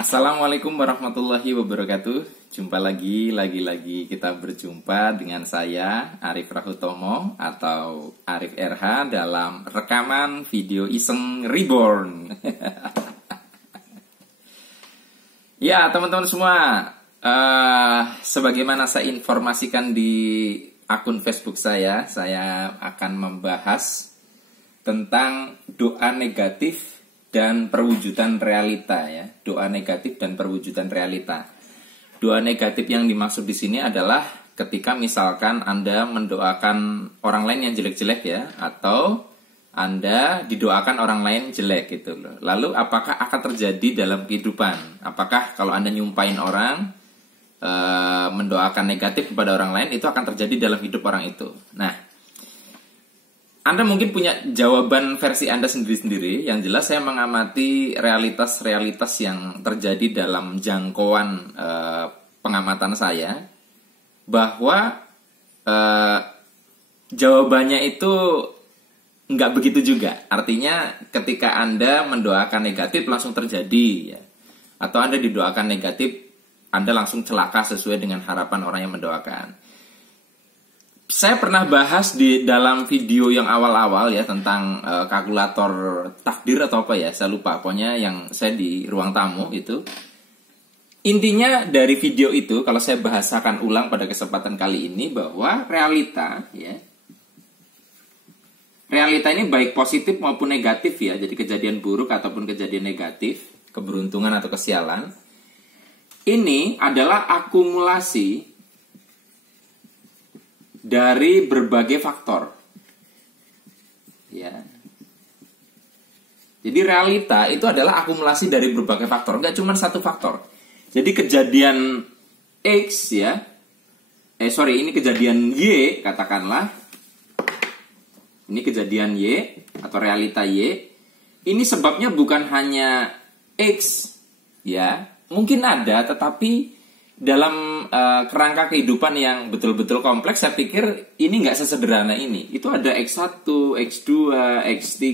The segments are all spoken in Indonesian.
Assalamualaikum warahmatullahi wabarakatuh. Jumpa lagi kita berjumpa dengan saya Arif Rahutomo atau Arif RH dalam rekaman video iseng reborn. Ya teman-teman semua, sebagaimana saya informasikan di akun Facebook saya akan membahas tentang doa negatif dan perwujudan realita ya. Doa negatif dan perwujudan realita. Doa negatif yang dimaksud di sini adalah ketika misalkan Anda mendoakan orang lain yang jelek-jelek ya, atau Anda didoakan orang lain jelek gitu loh. Lalu apakah akan terjadi dalam kehidupan? Apakah kalau Anda nyumpain orang mendoakan negatif kepada orang lain itu akan terjadi dalam hidup orang itu? Nah, Anda mungkin punya jawaban versi Anda sendiri-sendiri. Yang jelas saya mengamati realitas-realitas yang terjadi dalam jangkauan pengamatan saya, bahwa jawabannya itu nggak begitu juga. Artinya ketika Anda mendoakan negatif langsung terjadi ya. Atau Anda didoakan negatif, Anda langsung celaka sesuai dengan harapan orang yang mendoakan. Saya pernah bahas di dalam video yang awal-awal ya tentang kalkulator takdir atau apa ya, saya lupa. Pokoknya yang saya di ruang tamu itu. Intinya dari video itu, kalau saya bahasakan ulang pada kesempatan kali ini, bahwa realita ya, realita ini baik positif maupun negatif ya. Jadi kejadian buruk ataupun kejadian negatif, keberuntungan atau kesialan, ini adalah akumulasi dari berbagai faktor. Ya. Jadi realita itu adalah akumulasi dari berbagai faktor, nggak cuma satu faktor. Jadi kejadian X ya, ini kejadian Y katakanlah, ini kejadian Y atau realita Y. Ini sebabnya bukan hanya X, ya, mungkin ada, tetapi dalam kerangka kehidupan yang betul-betul kompleks, saya pikir ini nggak sesederhana ini. Itu ada X1, X2, X3,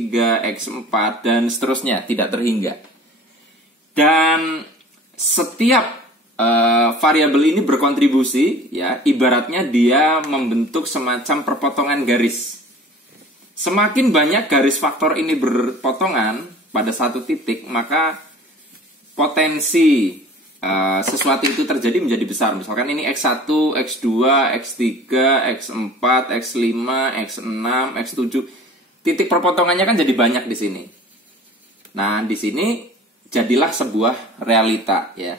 X4, dan seterusnya, tidak terhingga. Dan setiap variabel ini berkontribusi, ya, ibaratnya dia membentuk semacam perpotongan garis. Semakin banyak garis faktor ini berpotongan pada satu titik, maka potensi sesuatu itu terjadi menjadi besar. Misalkan ini X1, X2, X3, X4, X5, X6, X7. Titik perpotongannya kan jadi banyak di sini. Nah, di sini jadilah sebuah realita ya.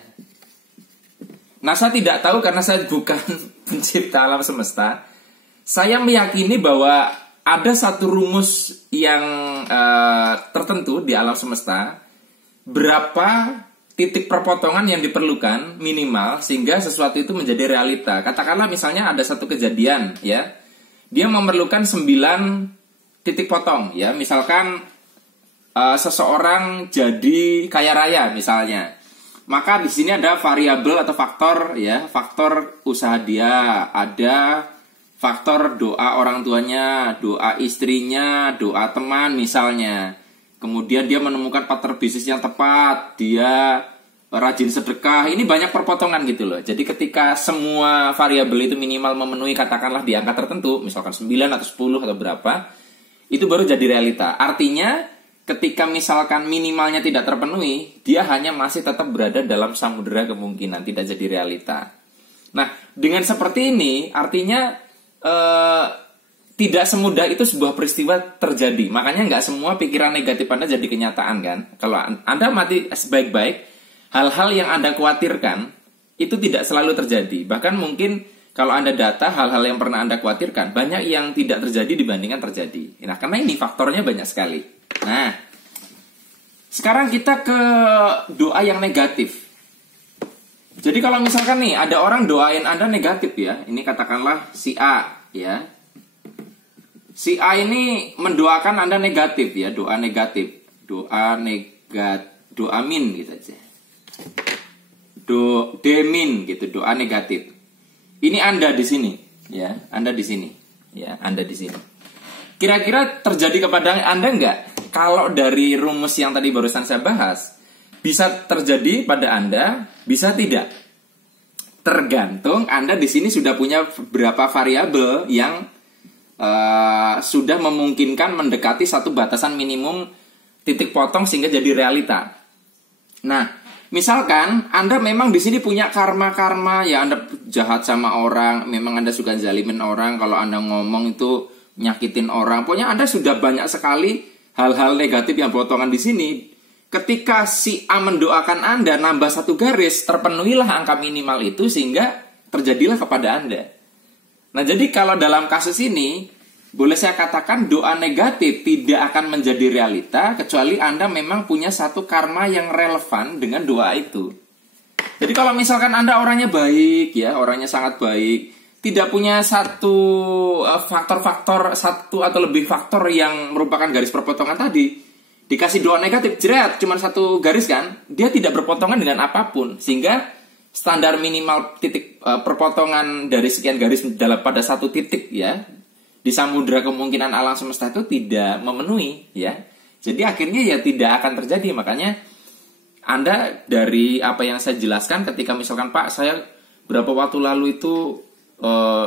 Nah, saya tidak tahu karena saya bukan pencipta alam semesta. Saya meyakini bahwa ada satu rumus yang tertentu di alam semesta, berapa titik perpotongan yang diperlukan minimal sehingga sesuatu itu menjadi realita. Katakanlah misalnya ada satu kejadian ya, dia memerlukan 9 titik potong ya. Misalkan seseorang jadi kaya raya misalnya, maka di sini ada variabel atau faktor ya, faktor usaha dia, ada faktor doa orang tuanya, doa istrinya, doa teman misalnya. Kemudian dia menemukan partner bisnis yang tepat, dia rajin sedekah. Ini banyak perpotongan gitu loh. Jadi ketika semua variabel itu minimal memenuhi katakanlah di angka tertentu, misalkan 9 atau 10 atau berapa, itu baru jadi realita. Artinya ketika misalkan minimalnya tidak terpenuhi, dia hanya masih tetap berada dalam samudera kemungkinan, tidak jadi realita. Nah, dengan seperti ini artinya tidak semudah itu sebuah peristiwa terjadi. Makanya nggak semua pikiran negatif Anda jadi kenyataan kan. Kalau Anda mati baik-baik, hal-hal yang Anda khawatirkan itu tidak selalu terjadi. Bahkan mungkin kalau Anda data hal-hal yang pernah Anda khawatirkan, banyak yang tidak terjadi dibandingkan terjadi. Nah, karena ini faktornya banyak sekali. Nah, sekarang kita ke doa yang negatif. Jadi kalau misalkan nih ada orang doain Anda negatif ya, ini katakanlah si A ya. Si A ini mendoakan Anda negatif ya, doa negatif. Doa min gitu aja. Demin gitu, doa negatif. Ini Anda di sini ya, Anda di sini. Ya, Anda di sini. Kira-kira terjadi kepada Anda enggak? Kalau dari rumus yang tadi barusan saya bahas, Bisa terjadi pada Anda, bisa tidak. Tergantung Anda di sini sudah punya beberapa variabel yang sudah memungkinkan mendekati satu batasan minimum titik potong sehingga jadi realita. Nah, misalkan Anda memang di sini punya karma-karma, ya Anda jahat sama orang, memang Anda suka zalimin orang, kalau Anda ngomong itu nyakitin orang. Pokoknya Anda sudah banyak sekali hal-hal negatif yang potongan di sini. Ketika si A mendoakan Anda nambah satu garis, terpenuhilah angka minimal itu sehingga terjadilah kepada Anda. Nah, jadi kalau dalam kasus ini, boleh saya katakan doa negatif tidak akan menjadi realita kecuali Anda memang punya satu karma yang relevan dengan doa itu. Jadi kalau misalkan Anda orangnya baik, ya, orangnya sangat baik, tidak punya satu faktor-faktor, satu atau lebih faktor yang merupakan garis perpotongan tadi, dikasih doa negatif, jerat, cuma satu garis kan, dia tidak berpotongan dengan apapun, sehingga standar minimal titik perpotongan dari sekian garis dalam pada satu titik, ya, di samudra kemungkinan alam semesta itu tidak memenuhi, ya. Jadi akhirnya ya tidak akan terjadi. Makanya Anda dari apa yang saya jelaskan, ketika misalkan Pak, saya berapa waktu lalu itu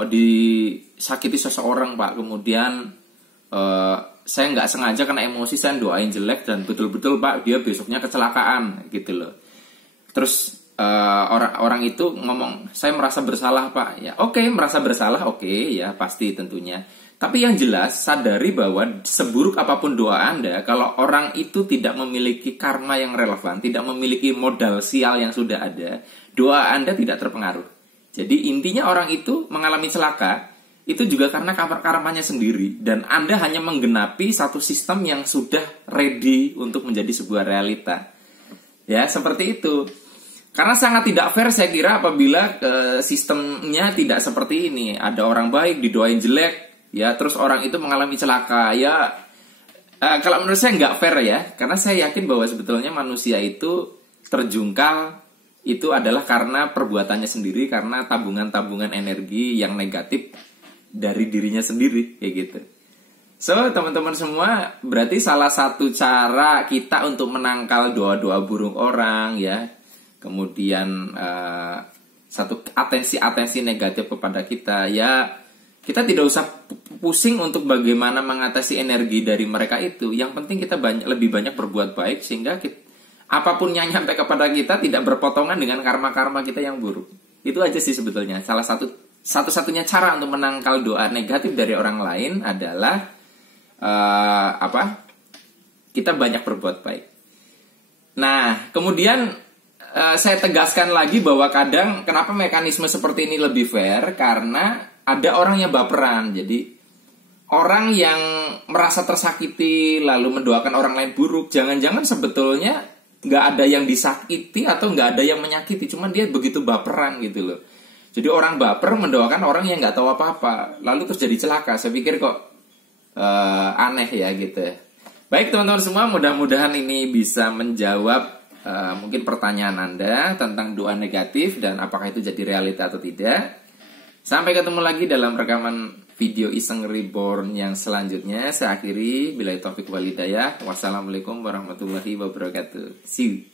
disakiti seseorang Pak, kemudian saya nggak sengaja kena emosi, saya doain jelek dan betul-betul Pak dia besoknya kecelakaan gitu loh. Terus orang itu ngomong, saya merasa bersalah Pak. Ya oke, merasa bersalah, oke, ya pasti tentunya. Tapi yang jelas sadari bahwa seburuk apapun doa Anda, kalau orang itu tidak memiliki karma yang relevan, tidak memiliki modal sial yang sudah ada, doa Anda tidak terpengaruh. Jadi intinya orang itu mengalami celaka itu juga karena karmanya sendiri, dan Anda hanya menggenapi satu sistem yang sudah ready untuk menjadi sebuah realita. Ya, seperti itu. Karena sangat tidak fair saya kira apabila sistemnya tidak seperti ini. Ada orang baik didoain jelek, ya, terus orang itu mengalami celaka. Ya, kalau menurut saya nggak fair ya, karena saya yakin bahwa sebetulnya manusia itu terjungkal itu adalah karena perbuatannya sendiri, karena tabungan-tabungan energi yang negatif dari dirinya sendiri, kayak gitu. So, teman-teman semua, berarti salah satu cara kita untuk menangkal doa-doa buruk orang, ya, kemudian satu atensi negatif kepada kita, ya, kita tidak usah pusing untuk bagaimana mengatasi energi dari mereka itu. Yang penting kita lebih banyak berbuat baik sehingga apapun yang nyampe kepada kita tidak berpotongan dengan karma-karma kita yang buruk. Itu aja sih sebetulnya. Satu-satunya cara untuk menangkal doa negatif dari orang lain adalah kita banyak berbuat baik. Nah, kemudian saya tegaskan lagi bahwa kadang kenapa mekanisme seperti ini lebih fair, karena ada orang yang baperan. Jadi orang yang merasa tersakiti lalu mendoakan orang lain buruk, jangan-jangan sebetulnya nggak ada yang disakiti atau nggak ada yang menyakiti, cuman dia begitu baperan gitu loh. Jadi orang baper mendoakan orang yang nggak tahu apa-apa, lalu terus jadi celaka. Saya pikir kok aneh ya gitu. Baik teman-teman semua, mudah-mudahan ini bisa menjawab mungkin pertanyaan Anda tentang doa negatif dan apakah itu jadi realita atau tidak. Sampai ketemu lagi dalam rekaman video Iseng Reborn yang selanjutnya. Saya akhiri, billahi taufiq wal hidayah. Wassalamualaikum warahmatullahi wabarakatuh. See you.